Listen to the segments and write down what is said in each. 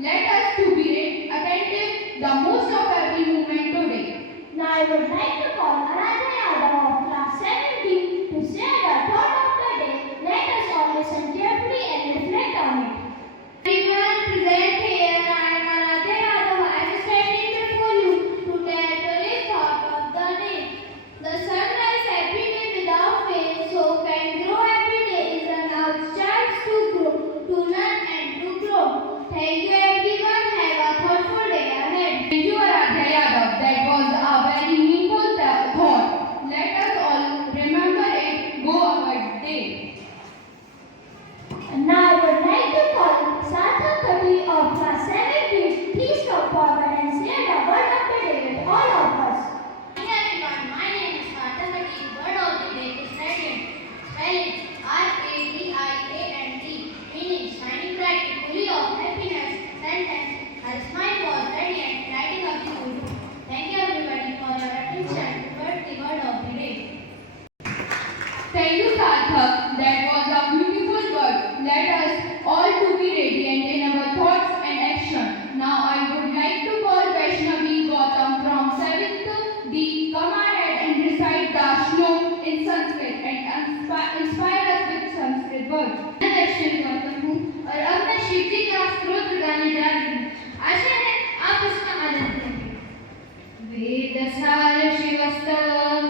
Let us to be attentive the most of every movement today. Now I would like to call Aradhya Yadav of class 7D to share the thought of the day. Let us all listen carefully and reflect on it. Everyone present here, I am Aradhya Yadav. I am standing before you to tell today's thought of the day. The sun rises every day without fail, so can grow every day is allowed chance to grow, to learn and to grow. Thank you everyone. Have a thoughtful day ahead. Thank you, Aradhya Yadav. That was a very meaningful thought. Let us all remember it. Go ahead day. Now I would like to call Sarthak Kati of class 7D. Please come forward and share the word of the day with all of us. Hi everyone, my name is Sarthak. Word of the day is radiant. Spelling RADIANT, meaning shining brightly, full of happiness. Sentence: her smile was radiant, lighting up the room. Thank you everybody for your attention towards the word of the day. Thank you, Sarthak. That was a beautiful word. Let us all to be radiant in our thoughts and action. Now I would like to call Vaishnavi Gautam from 7th D. Come ahead and recite the shlok in Sanskrit and inspire us with Sanskrit words. मैं वैष्णवी गौतम हूँ और अब मैं शिव जी का स्तोत्र गाने जा रही हूँ। आशा है आप इसका आनंद लेंगे। वेदसार शिवस्तव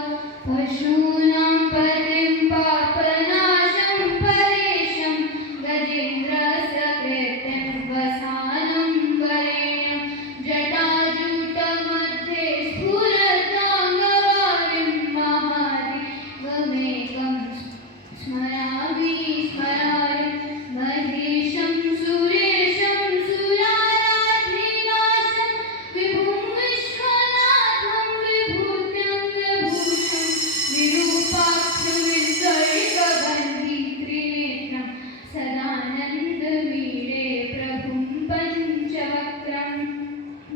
पशूनां पतिं पापनाशं परेशं गजेन्द्रस्य कृत्यं वसानं वरेण्यं जटाजूटमध्ये स्फुरताङ्गवारिं महादेवमेकं स्मरामि स्मरामि महेशं सुरेशं सुराराधिनाशं विभुं विश्वनाथं विभूत्यङ्गभूषं विरूपाक्षं विसर्गबन्धि त्रिनेत्रं सदानन्दमीडे प्रभुं पञ्चवक्त्रं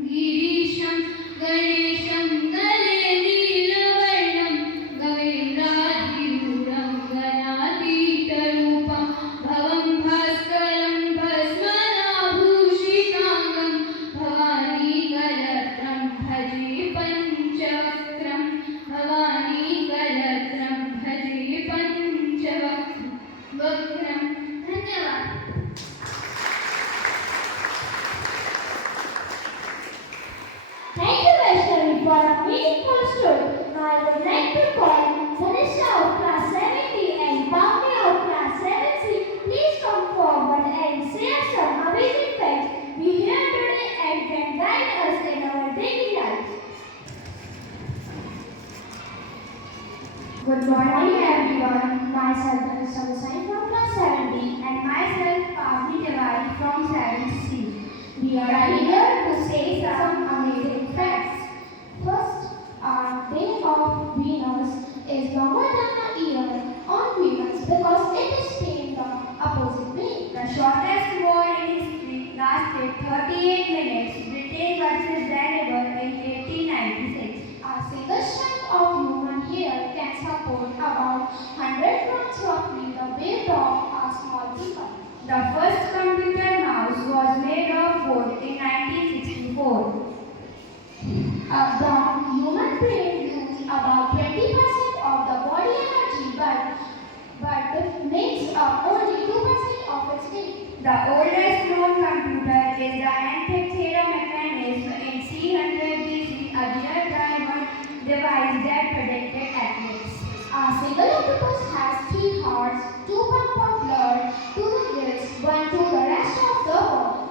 गिरीशं गणेशं गले नीलवर्णं गवेन्द्राधिरूढं गणातीतरूपं भवं भास्करं भस्मनाभूषिताङ्गं भवानीकलत्रं भजे पञ्चवक्त्रं भवानीकलत्रं भजे पञ्चवक्त्रं। धन्यवाद। Thank you, Vaishnavi, for a meaningful story. Now I would like to call Tanisha of class 7D and Bhavni of class 7C. Please come forward and share some amazing facts we hear today and can guide us in our daily life. Good morning, everyone. Myself Tanisha Gosai from class 7D and myself Bhavni Tiwari from 7C. We are here to say some amazing facts. First, our day of Venus is longer than a year on Venus because it is spinning the opposite way. The shortest war in history lasted 38 minutes. Britain versus Delaware in 1896. A single strand of human hair can support about 100 grams, roughly the weight of a small people. The first computer mouse was made of wood in 1964. The human brain uses about 20% of the body energy but makes up only 2% of its weight. The oldest known computer is the Antikythera mechanism in 300 BC, a real-time device that predicted eclipse. A single octopus has 3 hearts, 2 pumps of blood to the gills, 1 to the rest of the body.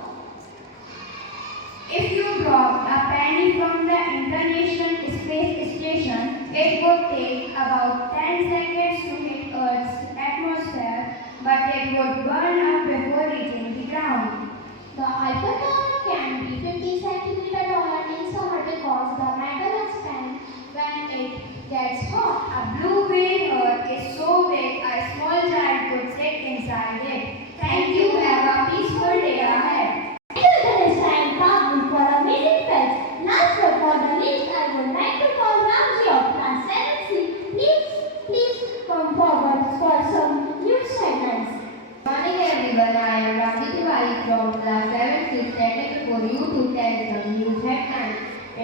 If you drop a penny from the International Space Station, it would take about 10 seconds to hit Earth's atmosphere, but it would burn up before reaching the ground. The Eiffel Tower can be 50 centimeters tall in summer because the metal expands when it gets hot. A blue whale herd is so big a small child could sit inside it. Thank you. Have a peaceful day ahead. Thank you, Tanisha and Bhavni, for amazing facts. Last but not the least, I would like to call Ramji of class 7C. Please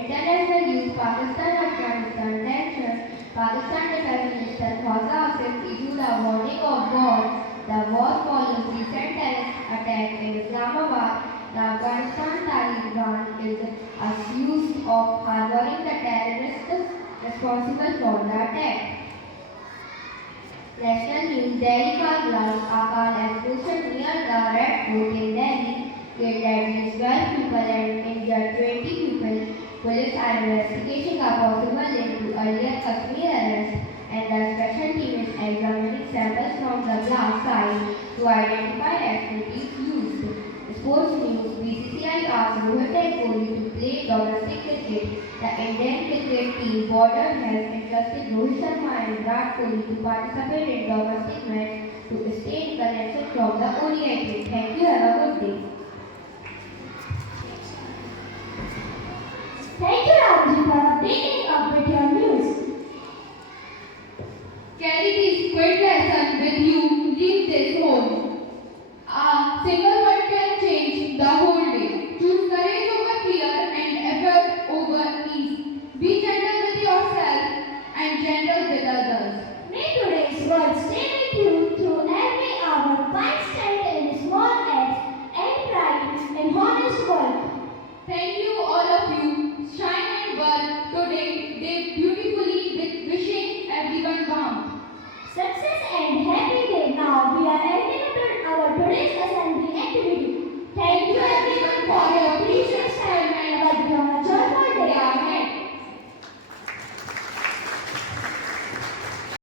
international news, Pakistan-Afghanistan tension. Pakistan Defence Minister Khwaja Asif issued a warning of war. The war follows recent terrorist attack in Islamabad. The Afghanistan Taliban is accused of harboring the terrorists responsible for the attack. National news: Delhi Kargil, Akal explosion near the Red Fort in Delhi killed at least 12 people and injured 20 people. Police are investigating a possible link to earlier Kashmir arrests, and the special team is examining samples from the blast site to identify explosives used. Sports news: BCCI asked Rohit and Kohli to play domestic cricket. The Indian cricket team board has entrusted Rohit Sharma and Virat Kohli to participate in domestic match to stay in connection from the ODI team. Thank you. Have a good day.